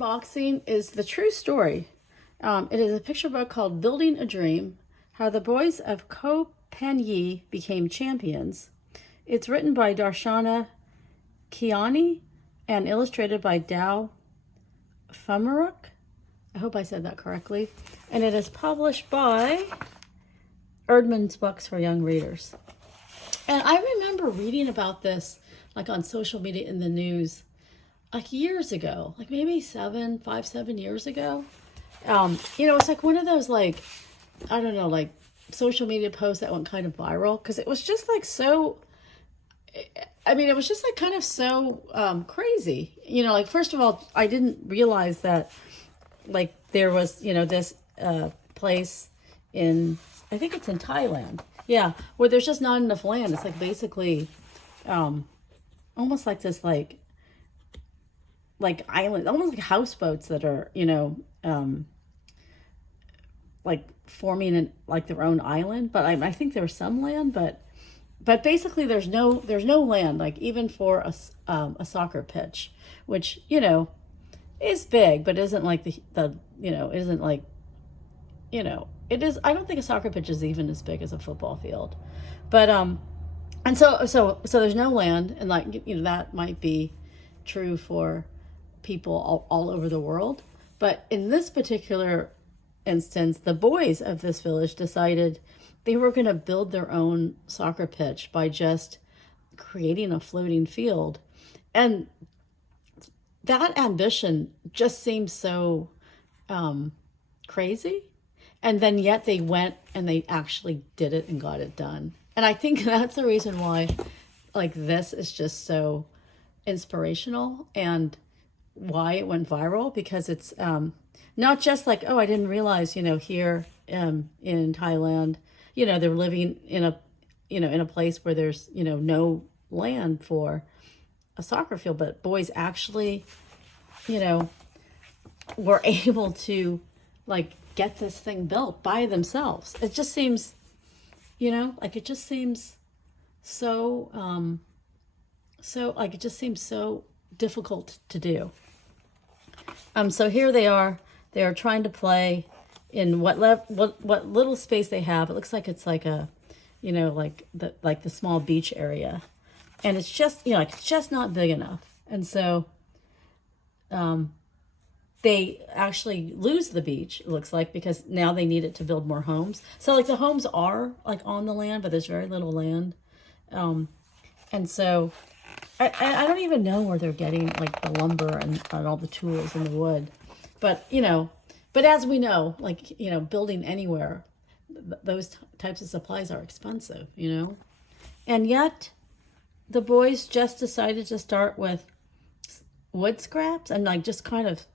unboxing is the true story. It is a picture book called Building a Dream, How the Boys of Koh Panyee Became Champions. It's written by Darshana, Khiani, and illustrated by Phumiruk. I hope I said that correctly. And it is published by Eerdmans Books for Young Readers. And I remember reading about this like on social media in the news like years ago, like maybe 7 years ago. It's like one of those like, I don't know, like social media posts that went kind of viral because it was just like so, it was just like kind of so crazy. Like first of all, I didn't realize that like there was, this place in, I think it's in Thailand. Yeah, where there's just not enough land. It's like basically almost like this like island, almost like houseboats that are, like forming like their own island. But I think there's some land, but basically there's no land, like even for a soccer pitch, which, is big, but isn't like isn't like, it is, I don't think a soccer pitch is even as big as a football field. But, and so there's no land, and like, that might be true for people all over the world. But in this particular instance, the boys of this village decided they were going to build their own soccer pitch by just creating a floating field. And that ambition just seems so crazy. And then yet they went and they actually did it and got it done. And I think that's the reason why like this is just so inspirational and why it went viral, because it's not just like, oh, I didn't realize, here in Thailand, they're living in a place where there's, no land for a soccer field, but boys actually, were able to like get this thing built by themselves. It just seems, it just seems so, it just seems so difficult to do. So here they are trying to play in what little space they have. It looks like it's like a, like the small beach area. And it's just, it's just not big enough. And so they actually lose the beach, it looks like, because now they need it to build more homes. So like the homes are like on the land, but there's very little land. And so I don't even know where they're getting like the lumber and all the tools and the wood. But, but as we know, like, building anywhere, those types of supplies are expensive, And yet the boys just decided to start with wood scraps and like just kind of,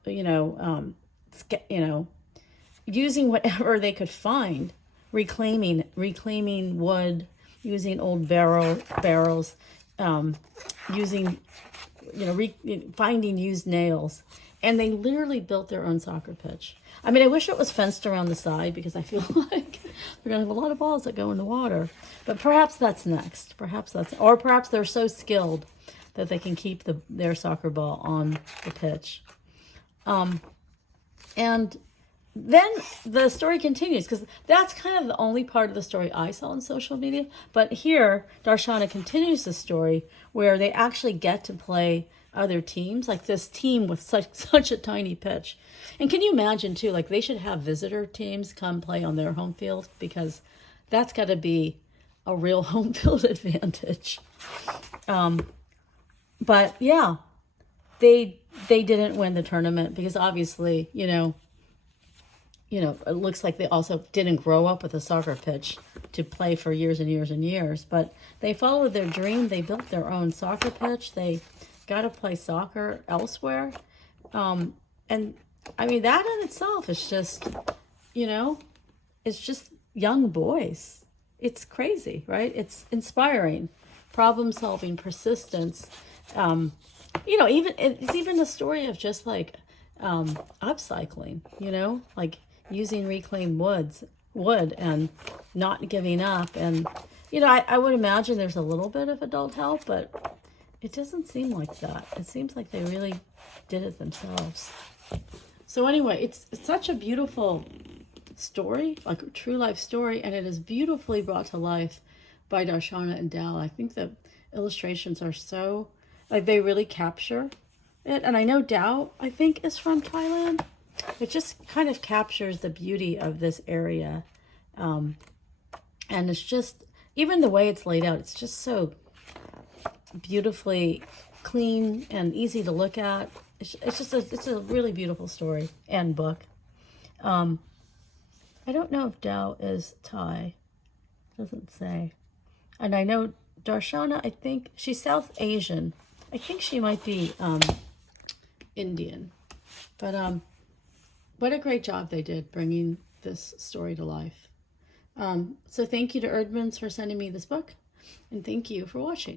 using whatever they could find, reclaiming wood, using old barrels, using, finding used nails. And they literally built their own soccer pitch. I mean, I wish it was fenced around the side because I feel like we're going to have a lot of balls that go in the water. But perhaps that's next. Or perhaps they're so skilled that they can keep their soccer ball on the pitch. And then the story continues, because that's kind of the only part of the story I saw on social media. But here, Darshana continues the story where they actually get to play other teams, like this team with such a tiny pitch. And can you imagine too, like they should have visitor teams come play on their home field, because that's got to be a real home field advantage. But yeah, they didn't win the tournament because obviously, it looks like they also didn't grow up with a soccer pitch to play for years and years and years. But they followed their dream. They built their own soccer pitch. They got to play soccer elsewhere. And I mean, that in itself is just, it's just young boys. It's crazy, right? It's inspiring. Problem solving, persistence. It's even a story of just like upcycling, like using reclaimed wood and not giving up. And, I would imagine there's a little bit of adult help, but It doesn't seem like that. It seems like they really did it themselves. So anyway, it's such a beautiful story, like a true life story, and it is beautifully brought to life by Darshana and Dal. I think the illustrations are so, like, they really capture it. And I know Dal, I think, is from Thailand. It just kind of captures the beauty of this area. And it's just, even the way it's laid out, it's just so beautifully clean and easy to look at. It's a really beautiful story and book. I don't know if Dao is Thai. Doesn't say. And I know Darshana, I think she's South Asian. I think she might be Indian. But what a great job they did bringing this story to life. So thank you to Eerdmans for sending me this book. And thank you for watching.